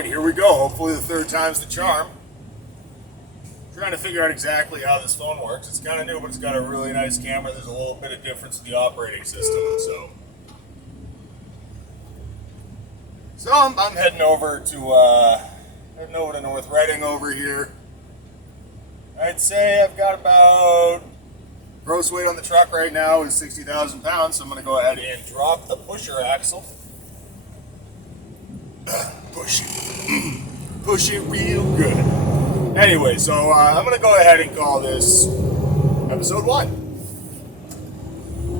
Alright, here we go. Hopefully the third time's the charm. Trying to figure out exactly how this phone works. It's kind of new, but it's got a really nice camera. There's a little bit of difference in the operating system, so I'm heading over to North Reading over here. I'd say I've got about, gross weight on the truck right now is 60,000 pounds, so I'm going to go ahead and drop the pusher axle. Push it real good. Anyway, so I'm going to go ahead and call this episode 1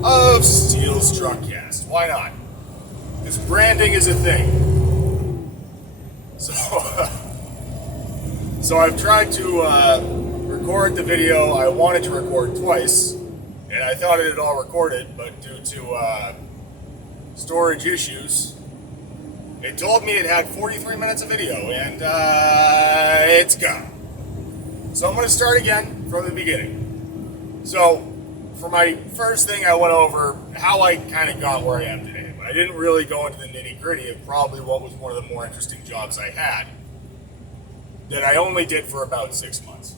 of Steele's Truckcast. Why not? Because branding is a thing. So I've tried to record the video I wanted to record twice, and I thought it had all recorded, but due to storage issues, it told me it had 43 minutes of video, and it's gone. So I'm going to start again from the beginning. So for my first thing, I went over how I kind of got where I am today, but I didn't really go into the nitty-gritty of probably what was one of the more interesting jobs I had that I only did for about 6 months.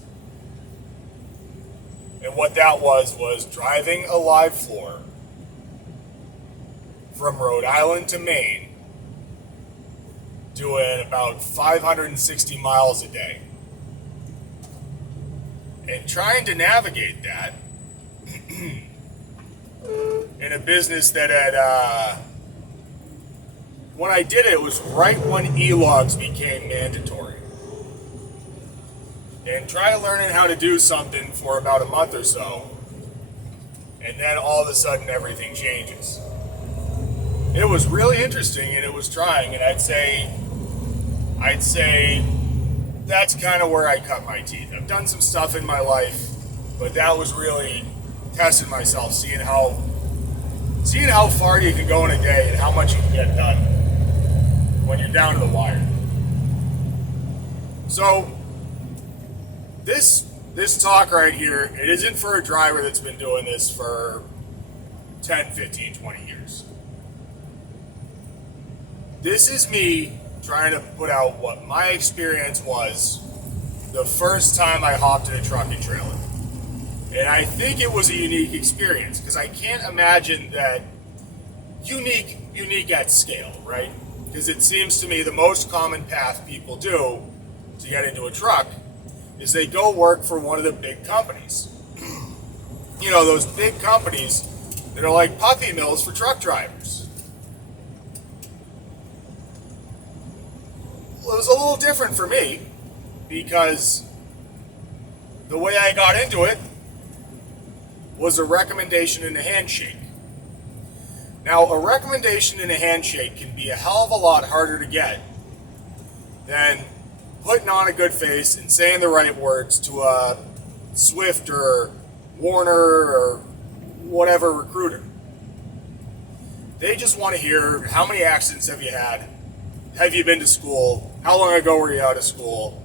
And what that was driving a live floor from Rhode Island to Maine, doing about 560 miles a day. And trying to navigate that in a business that had, when I did it, it was right when e-logs became mandatory. And try learning how to do something for about a month or so, and then all of a sudden everything changes. It was really interesting, and it was trying, and I'd say that's kind of where I cut my teeth. I've done some stuff in my life, but that was really testing myself, seeing how far you can go in a day and how much you can get done when you're down to the wire. So this talk right here, it isn't for a driver that's been doing this for 10, 15, 20 years. This is me trying to put out what my experience was the first time I hopped in a truck and trailer. And I think it was a unique experience, because I can't imagine that unique at scale, right? Because it seems to me the most common path people do to get into a truck is they go work for one of the big companies. You know, those big companies that are like puppy mills for truck drivers. Well, it was a little different for me, because the way I got into it was a recommendation and a handshake. Now, a recommendation and a handshake can be a hell of a lot harder to get than putting on a good face and saying the right words to a Swift or Warner or whatever recruiter. They just want to hear, how many accidents have you had? Have you been to school? How long ago were you out of school?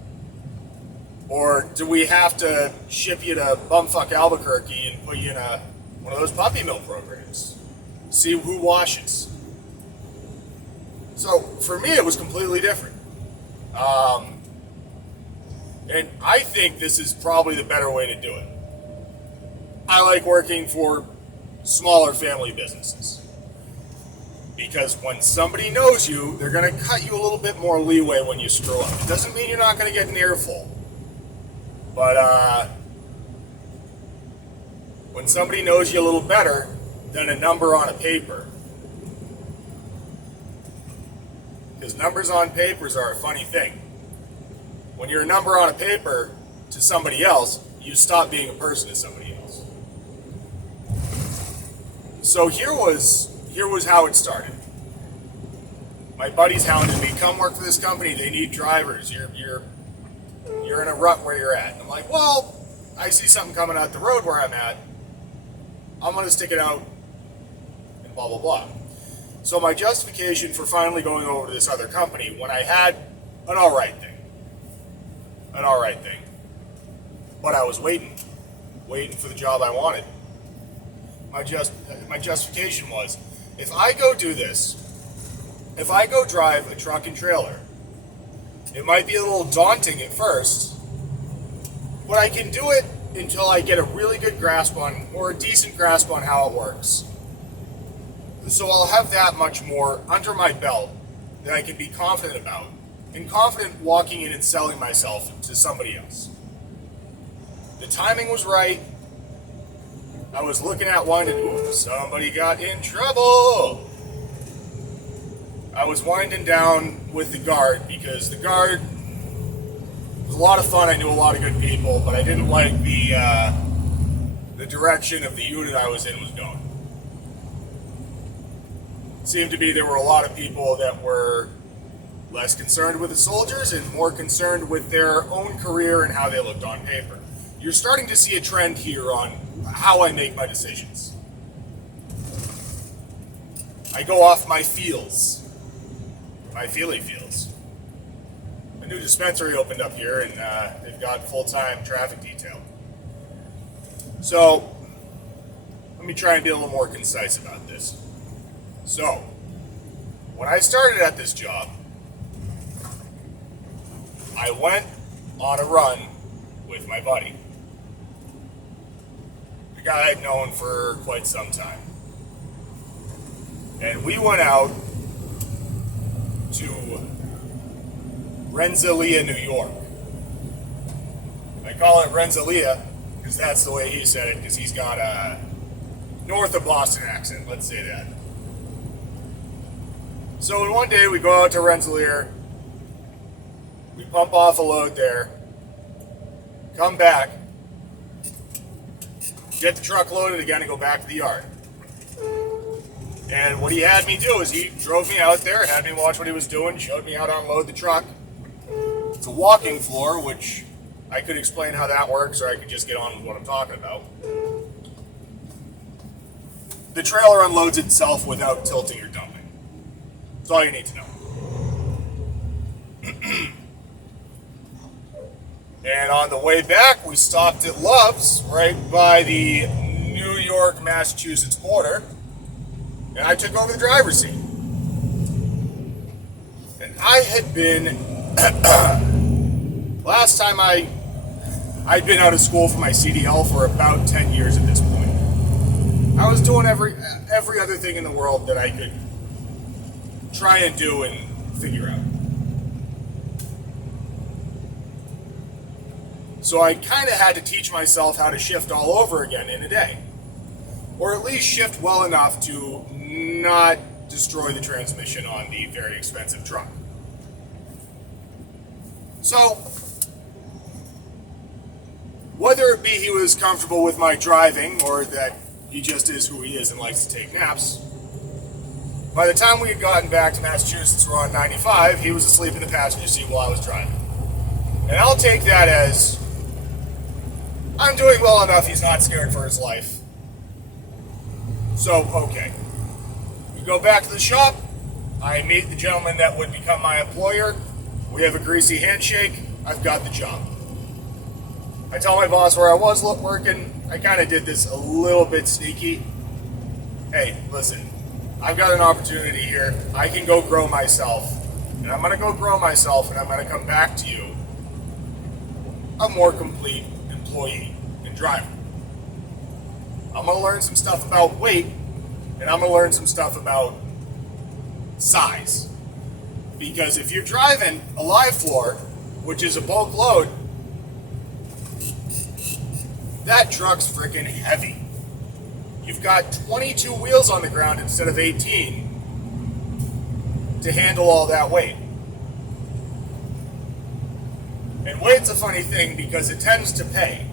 Or do we have to ship you to bumfuck Albuquerque and put you in one of those puppy mill programs? See who washes. So for me, it was completely different. And I think this is probably the better way to do it. I like working for smaller family businesses, because when somebody knows you, they're going to cut you a little bit more leeway when you screw up. It doesn't mean you're not going to get an earful, but when somebody knows you a little better than a number on a paper, because numbers on papers are a funny thing. When you're a number on a paper to somebody else, you stop being a person to somebody else. So here was how it started. My buddies hounded me, come work for this company, they need drivers, you're in a rut where you're at. And I'm like, well, I see something coming out the road where I'm at, I'm going to stick it out, and blah, blah, blah. So my justification for finally going over to this other company, when I had an alright thing, but I was waiting for the job I wanted. My justification was, if I go do this, if I go drive a truck and trailer It might be a little daunting at first, but I can do it until I get a really good grasp on, or a decent grasp on how it works. So I'll have that much more under my belt that I can be confident about, and confident walking in and selling myself to somebody else. The timing was right. I was looking at one and somebody got in trouble. I was winding down with the guard because the guard was a lot of fun. I knew a lot of good people, but I didn't like the direction of the unit I was in was going. It seemed to be there were a lot of people that were less concerned with the soldiers and more concerned with their own career and how they looked on paper. You're starting to see a trend here on how I make my decisions. I go off my feels. My feely feels. A new dispensary opened up here and they've got full-time traffic detail. So, let me try and be a little more concise about this. So, when I started at this job, I went on a run with my buddy. The guy I'd known for quite some time. And we went out to Rensselaer, New York. I call it Rensselaer because that's the way he said it, because he's got a north of Boston accent, let's say that. So in one day we go out to Rensselaer, we pump off a load there, come back, get the truck loaded again and go back to the yard. And what he had me do is he drove me out there, had me watch what he was doing, showed me how to unload the truck. It's a walking floor, which I could explain how that works, or I could just get on with what I'm talking about. The trailer unloads itself without tilting or dumping. That's all you need to know. And on the way back, we stopped at Love's, right by the New York-Massachusetts border, and I took over the driver's seat. And I had been, last time I'd been out of school for my CDL for about 10 years at this point. I was doing every other thing in the world that I could try and do and figure out. So I kind of had to teach myself how to shift all over again in a day. Or at least shift well enough to not destroy the transmission on the very expensive truck. So, whether it be he was comfortable with my driving or that he just is who he is and likes to take naps, by the time we had gotten back to Massachusetts, we're on 95, he was asleep in the passenger seat while I was driving. And I'll take that as, I'm doing well enough, he's not scared for his life. So, okay. We go back to the shop, I meet the gentleman that would become my employer, we have a greasy handshake, I've got the job. I tell my boss where I was working, I kind of did this a little bit sneaky. Hey, listen, I've got an opportunity here, I can go grow myself, and I'm going to go grow myself, and I'm going to come back to you a more complete employee and driver. I'm going to learn some stuff about weight, and I'm going to learn some stuff about size. Because if you're driving a live floor, which is a bulk load, that truck's freaking heavy. You've got 22 wheels on the ground instead of 18 to handle all that weight. And weight's a funny thing because it tends to pay.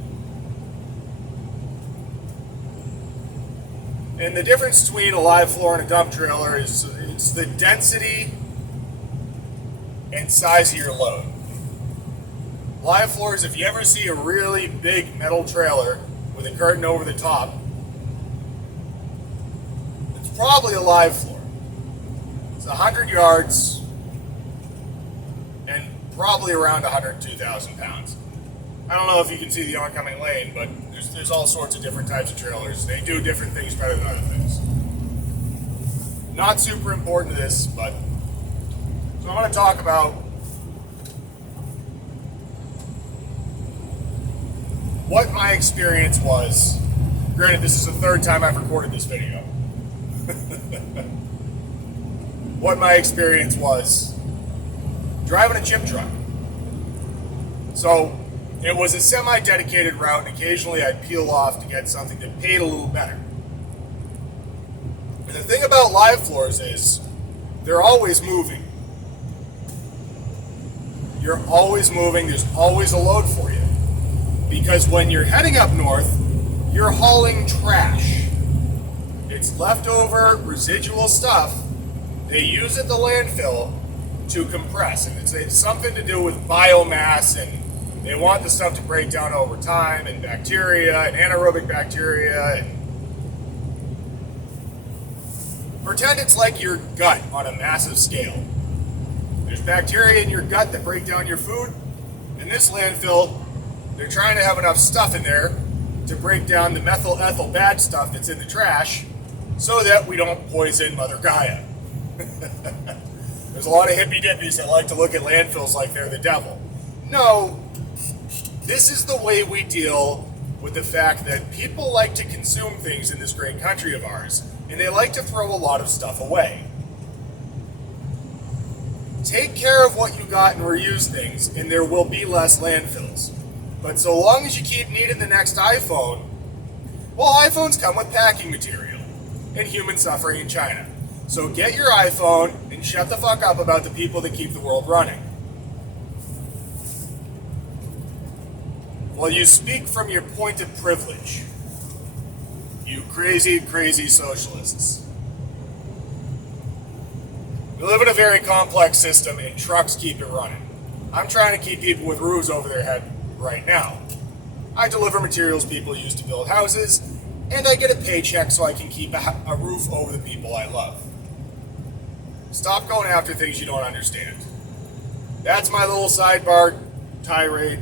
And the difference between a live floor and a dump trailer is it's the density and size of your load. Live floors, if you ever see a really big metal trailer with a curtain over the top, it's probably a live floor. It's 100 yards and probably around 102,000 pounds. I don't know if you can see the oncoming lane, but there's all sorts of different types of trailers. They do different things better than other things. Not super important to this, but so I'm going to talk about what my experience was, granted this is the third time I've recorded this video, what my experience was driving a chip truck. So it was a semi-dedicated route, and occasionally I'd peel off to get something that paid a little better. And the thing about live floors is they're always moving. You're always moving, there's always a load for you. Because when you're heading up north, you're hauling trash. It's leftover residual stuff they use at the landfill to compress. And it's something to do with biomass, and they want the stuff to break down over time, and bacteria, and anaerobic bacteria. And pretend it's like your gut on a massive scale. There's bacteria in your gut that break down your food. In this landfill, they're trying to have enough stuff in there to break down the methyl ethyl bad stuff that's in the trash so that we don't poison Mother Gaia. There's a lot of hippy dippies that like to look at landfills like they're the devil. No, this is the way we deal with the fact that people like to consume things in this great country of ours, and they like to throw a lot of stuff away. Take care of what you got and reuse things, and there will be less landfills. But so long as you keep needing the next iPhone, well, iPhones come with packing material and human suffering in China. So get your iPhone and shut the fuck up about the people that keep the world running. Well, you speak from your point of privilege, you crazy, crazy socialists. We live in a very complex system, and trucks keep it running. I'm trying to keep people with roofs over their head right now. I deliver materials people use to build houses, and I get a paycheck so I can keep a roof over the people I love. Stop going after things you don't understand. That's my little sidebar tirade.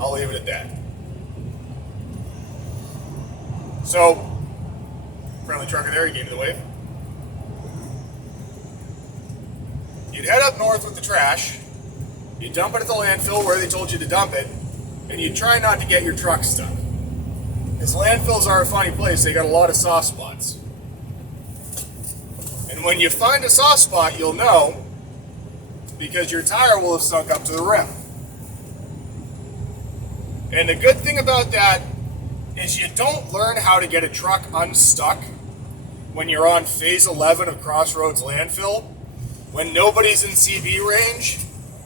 I'll leave it at that. So, friendly trucker there, you gave me the wave. You'd head up north with the trash, you dump it at the landfill where they told you to dump it, and you try not to get your truck stuck. Because landfills are a funny place, they got a lot of soft spots. And when you find a soft spot, you'll know, because your tire will have sunk up to the rim. And the good thing about that is you don't learn how to get a truck unstuck when you're on phase 11 of Crossroads Landfill, when nobody's in CB range,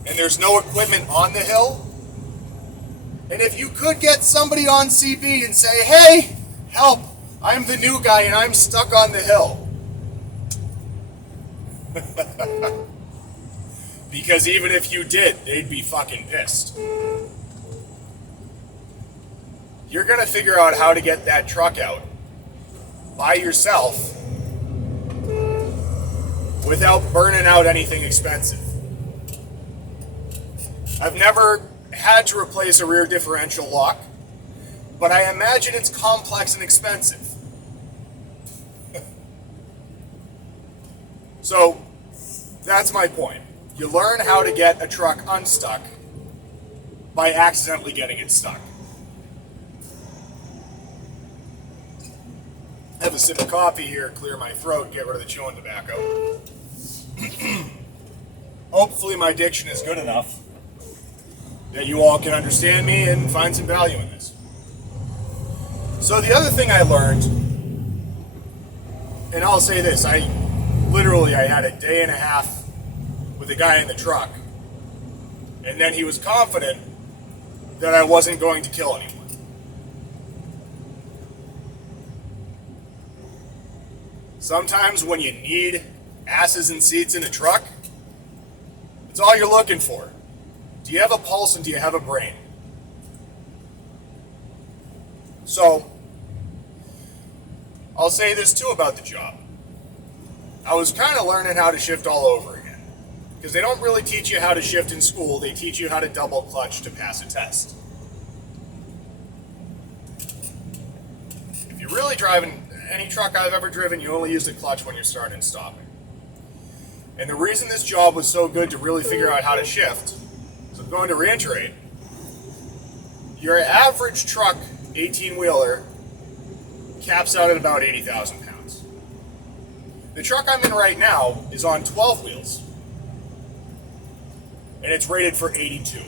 and there's no equipment on the hill. And if you could get somebody on CB and say, hey, help, I'm the new guy and I'm stuck on the hill. Because even if you did, they'd be fucking pissed. You're gonna figure out how to get that truck out by yourself without burning out anything expensive. I've never had to replace a rear differential lock, but I imagine it's complex and expensive. So, that's my point. You learn how to get a truck unstuck by accidentally getting it stuck. Have a sip of coffee here, clear my throat, get rid of the chewing tobacco. Hopefully my diction is good enough that you all can understand me and find some value in this. So the other thing I learned, and I'll say this, I had a day and a half with a guy in the truck, and then he was confident that I wasn't going to kill anyone. Sometimes when you need asses and seats in a truck, it's all you're looking for. Do you have a pulse and do you have a brain? So, I'll say this too about the job. I was kind of learning how to shift all over again. Because they don't really teach you how to shift in school, they teach you how to double clutch to pass a test. If you're really driving any truck I've ever driven, you only use the clutch when you're starting and stopping. And the reason this job was so good to really figure out how to shift, so I'm going to reiterate, Your average truck, 18-wheeler, caps out at about 80,000 pounds. The truck I'm in right now is on 12 wheels, and it's rated for 82.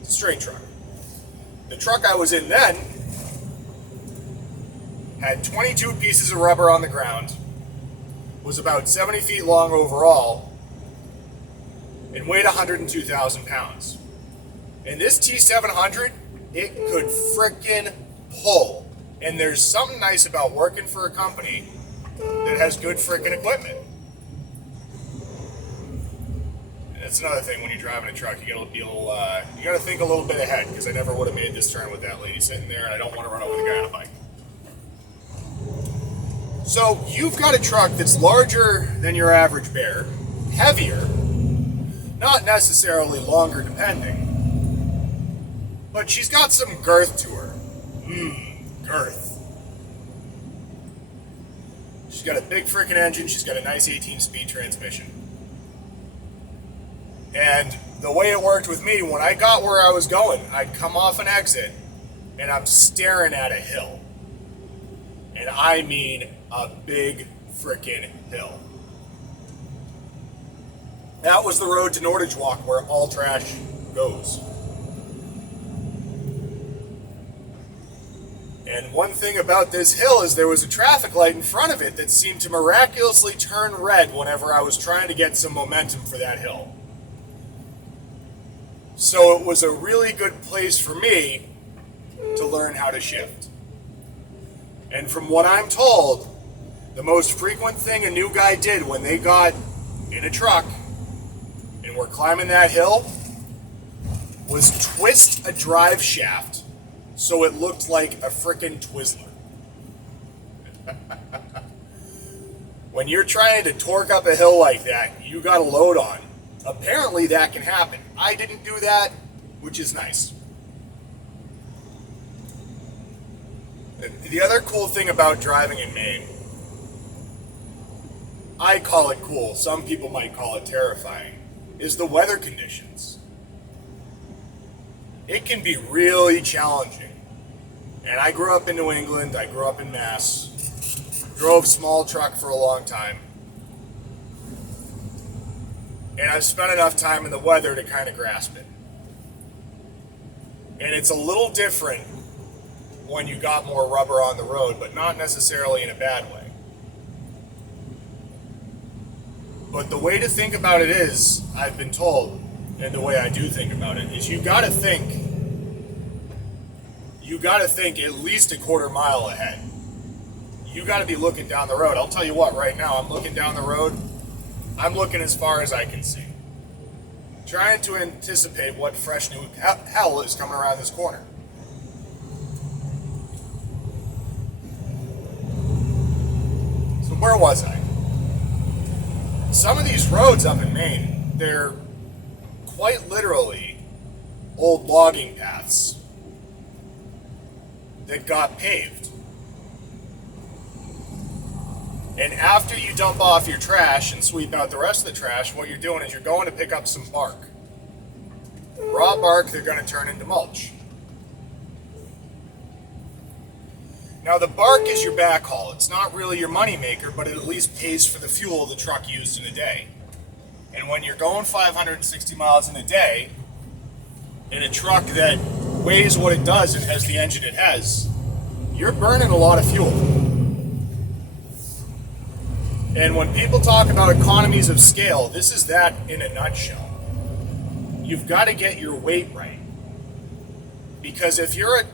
It's a straight truck. The truck I was in then had 22 pieces of rubber on the ground, was about 70 feet long overall, and weighed 102,000 pounds. And this T700, it could frickin' pull. And there's something nice about working for a company that has good frickin' equipment. And that's another thing when you're driving a truck, you gotta think a little bit ahead, because I never would have made this turn with that lady sitting there, and I don't want to run over the guy on a bike. So you've got a truck that's larger than your average bear, heavier, not necessarily longer depending, but she's got some girth to her. Girth. She's got a big freaking engine. She's got a nice 18-speed transmission. And the way it worked with me, when I got where I was going, I'd come off an exit, and I'm staring at a hill. And I mean a big freaking hill. That was the road to Nordage Walk, where all trash goes. And one thing about this hill is there was a traffic light in front of it that seemed to miraculously turn red whenever I was trying to get some momentum for that hill. So it was a really good place for me to learn how to shift. And from what I'm told, the most frequent thing a new guy did when they got in a truck and were climbing that hill was twist a drive shaft so it looked like a frickin' Twizzler. When you're trying to torque up a hill like that, you got a load on. Apparently that can happen. I didn't do that, which is nice. The other cool thing about driving in Maine, I call it cool, some people might call it terrifying, is the weather conditions. It can be really challenging. And I grew up in New England, I grew up in Mass, drove small truck for a long time. And I've spent enough time in the weather to kind of grasp it. And it's a little different when you got more rubber on the road, but not necessarily in a bad way. But the way to think about it is, I've been told, and the way I do think about it, is you gotta think at least a quarter mile ahead. You gotta be looking down the road. I'll tell you what, right now, I'm looking down the road, I'm looking as far as I can see. Trying to anticipate what fresh new hell is coming around this corner. So where was I? Some of these roads up in Maine, they're quite literally old logging paths that got paved. And after you dump off your trash and sweep out the rest of the trash, what you're doing is you're going to pick up some bark. Raw bark they're going to turn into mulch. Now the bark is your backhaul. It's not really your money maker, but it at least pays for the fuel the truck used in a day. And when you're going 560 miles in a day, in a truck that weighs what it does and has the engine it has, you're burning a lot of fuel. And when people talk about economies of scale, this is that in a nutshell. You've got to get your weight right. Because if you're a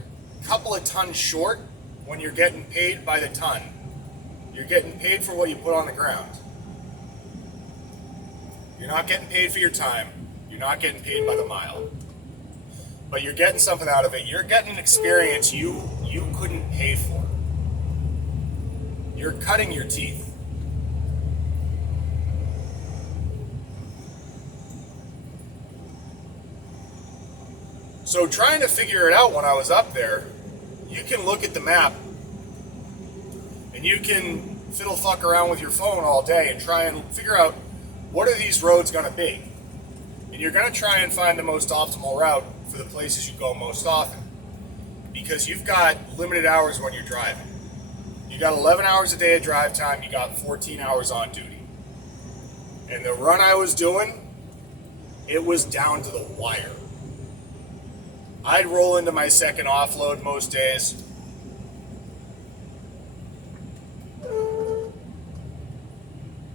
couple of tons short, when you're getting paid by the ton, you're getting paid for what you put on the ground. You're not getting paid for your time. You're not getting paid by the mile. But you're getting something out of it. You're getting an experience you couldn't pay for. You're cutting your teeth. So trying to figure it out when I was up there, you can look at the map and you can fiddle fuck around with your phone all day and try and figure out what are these roads going to be. And you're going to try and find the most optimal route for the places you go most often. Because you've got limited hours when you're driving. You got 11 hours a day of drive time, you got 14 hours on duty. And the run I was doing, it was down to the wire. I'd roll into my second offload most days.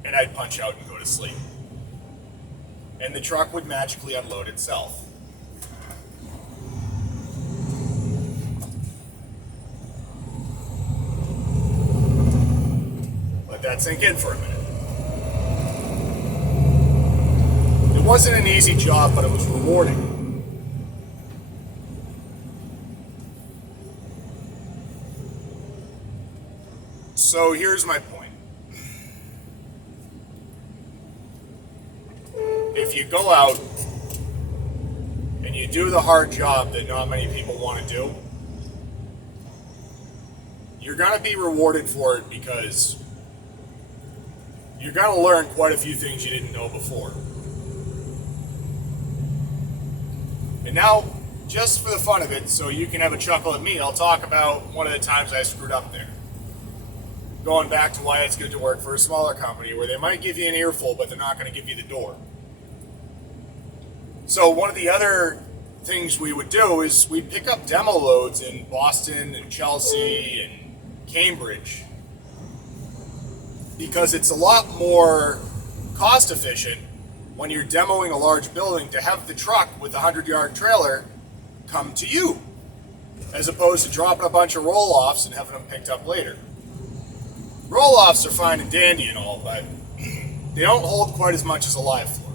And I'd punch out and go to sleep. And the truck would magically unload itself. Let that sink in for a minute. It wasn't an easy job, but it was rewarding. So here's my point. If you go out and you do the hard job that not many people want to do, you're going to be rewarded for it because you're going to learn quite a few things you didn't know before. And now, just for the fun of it, so you can have a chuckle at me, I'll talk about one of the times I screwed up there. Going back to why it's good to work for a smaller company where they might give you an earful, but they're not going to give you the door. So one of the other things we would do is we'd pick up demo loads in Boston and Chelsea and Cambridge because it's a lot more cost efficient when you're demoing a large building to have the truck with a 100-yard trailer come to you as opposed to dropping a bunch of roll-offs and having them picked up later. Roll-offs are fine and dandy and all, but they don't hold quite as much as a live floor.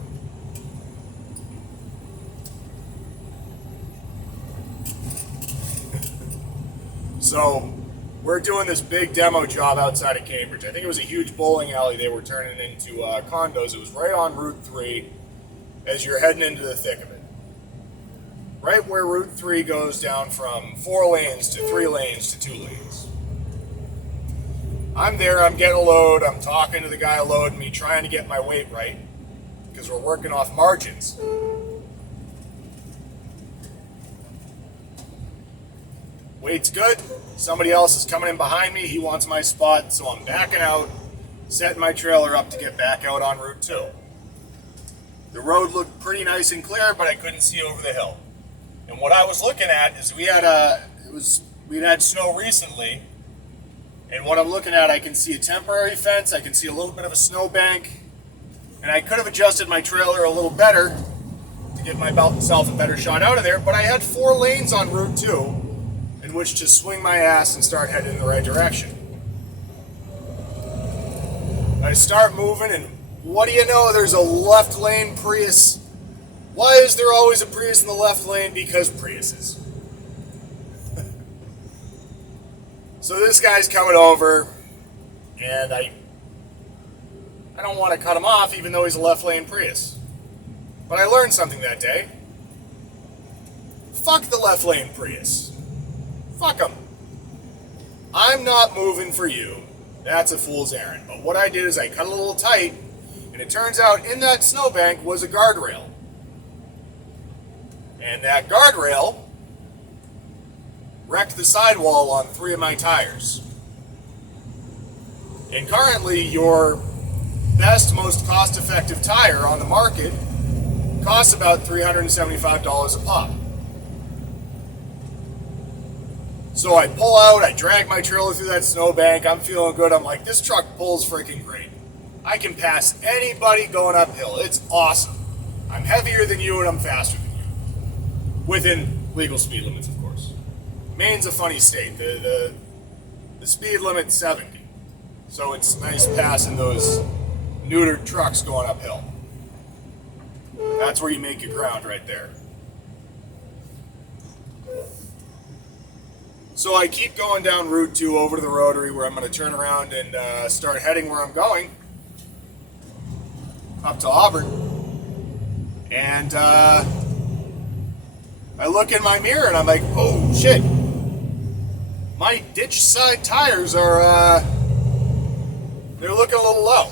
So we're doing this big demo job outside of Cambridge. I think it was a huge bowling alley they were turning into condos. It was right on Route 3 as you're heading into the thick of it. Right where Route 3 goes down from 4 lanes to 3 lanes to 2 lanes. I'm there, I'm getting a load, I'm talking to the guy loading me, trying to get my weight right, because we're working off margins. Weight's good, somebody else is coming in behind me, he wants my spot, so I'm backing out, setting my trailer up to get back out on Route 2. The road looked pretty nice and clear, but I couldn't see over the hill. And what I was looking at is we'd had snow recently, and what I'm looking at, I can see a temporary fence, I can see a little bit of a snowbank, and I could have adjusted my trailer a little better to give myself a better shot out of there, but I had 4 lanes on Route 2 in which to swing my ass and start heading in the right direction. I start moving, and what do you know, there's a left lane Prius. Why is there always a Prius in the left lane? Because Priuses. So this guy's coming over, and I don't want to cut him off even though he's a left lane Prius. But I learned something that day. Fuck the left lane Prius. Fuck him. I'm not moving for you. That's a fool's errand. But what I did is I cut a little tight, and it turns out in that snowbank was a guardrail. And that guardrail wrecked the sidewall on 3 of my tires. And currently, your best, most cost-effective tire on the market costs about $375 a pop. So I pull out, I drag my trailer through that snowbank, I'm feeling good, I'm like, this truck pulls freaking great. I can pass anybody going uphill, it's awesome. I'm heavier than you and I'm faster than you. Within legal speed limits, of course. Maine's a funny state, the speed limit's 70. So it's nice passing those neutered trucks going uphill. That's where you make your ground right there. So I keep going down Route 2 over to the rotary where I'm going to turn around and start heading where I'm going, up to Auburn. And I look in my mirror and I'm like, oh shit, my ditch side tires are, they're looking a little low.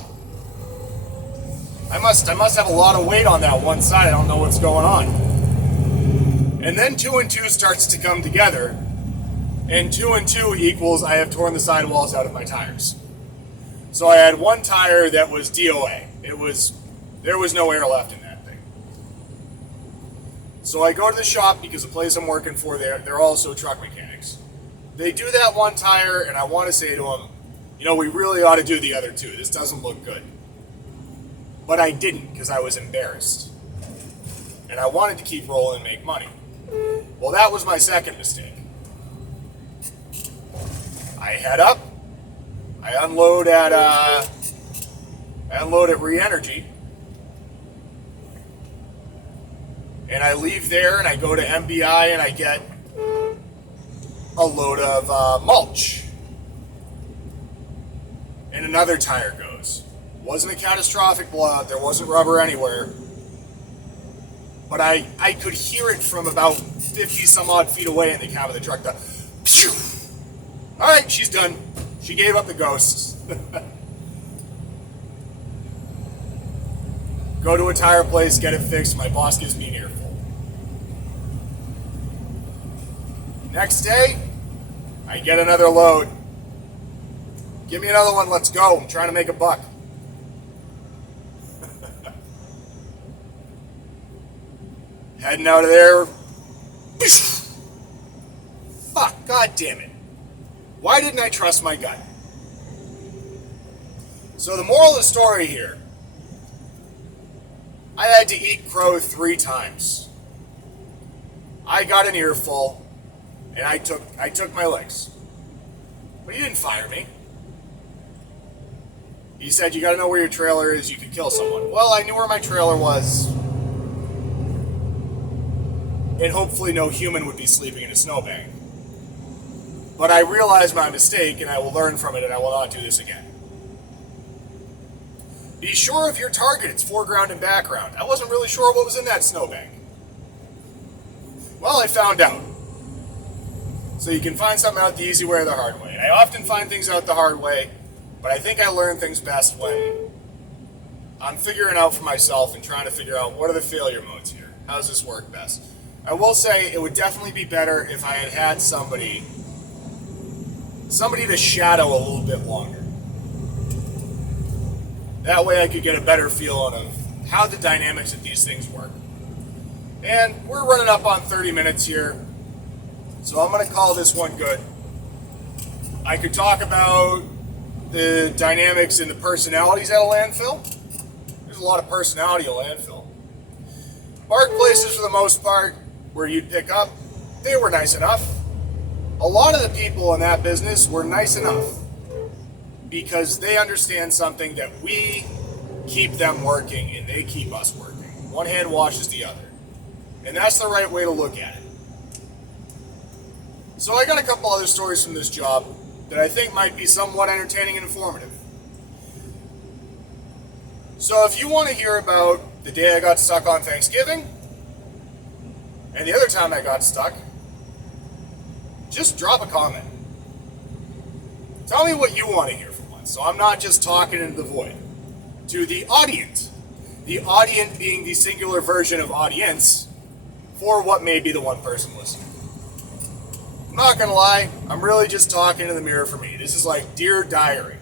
I must have a lot of weight on that one side, I don't know what's going on. And then 2 and 2 starts to come together, and 2 and 2 equals I have torn the sidewalls out of my tires. So I had one tire that was DOA. There was no air left in that thing. So I go to the shop because the place I'm working for, they're also truck mechanics. They do that one tire, and I want to say to them, we really ought to do the other two. This doesn't look good. But I didn't because I was embarrassed. And I wanted to keep rolling and make money. Well, that was my second mistake. I head up. I unload at Re-Energy. And I leave there and I go to MBI and I get a load of mulch. And another tire goes. Wasn't a catastrophic blowout. There wasn't rubber anywhere. But I could hear it from about 50 some odd feet away in the cab of the truck. Pew! All right, she's done. She gave up the ghosts. Go to a tire place, get it fixed. My boss gives me an earful. Next day, I get another load. Give me another one, let's go. I'm trying to make a buck. Heading out of there. Fuck, god damn it. Why didn't I trust my gut? So the moral of the story here, I had to eat crow 3 times. I got an earful, and I took my licks. But he didn't fire me. He said, you gotta know where your trailer is, you could kill someone. Well, I knew where my trailer was. And hopefully no human would be sleeping in a snowbank. But I realized my mistake, and I will learn from it, and I will not do this again. Be sure of your target, it's foreground and background. I wasn't really sure what was in that snowbank. Well, I found out. So you can find something out the easy way or the hard way. And I often find things out the hard way, but I think I learn things best when I'm figuring out for myself and trying to figure out what are the failure modes here. How does this work best? I will say it would definitely be better if I had somebody to shadow a little bit longer. That way I could get a better feeling of how the dynamics of these things work. And we're running up on 30 minutes here, so I'm going to call this one good. I could talk about the dynamics and the personalities at a landfill. There's a lot of personality at a landfill. Park places, for the most part, where you'd pick up, they were nice enough. A lot of the people in that business were nice enough because they understand something that we keep them working and they keep us working. One hand washes the other. And that's the right way to look at it. So I got a couple other stories from this job that I think might be somewhat entertaining and informative. So if you want to hear about the day I got stuck on Thanksgiving and the other time I got stuck, just drop a comment. Tell me what you want to hear for once, so I'm not just talking into the void. To the audience. The audience being the singular version of audience for what may be the one person listening. I'm not gonna lie, I'm really just talking in the mirror for me. This is like Dear Diary.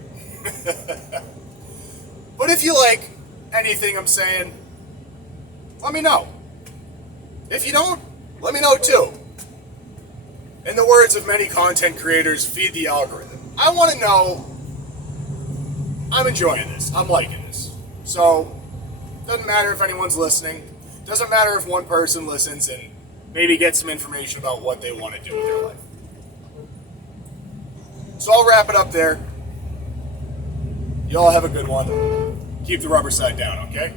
But if you like anything I'm saying, let me know. If you don't, let me know too. In the words of many content creators, feed the algorithm. I want to know, I'm enjoying this, I'm liking this. So, doesn't matter if anyone's listening, doesn't matter if one person listens and maybe get some information about what they want to do with their life. So I'll wrap it up there. You all have a good one. Keep the rubber side down, okay?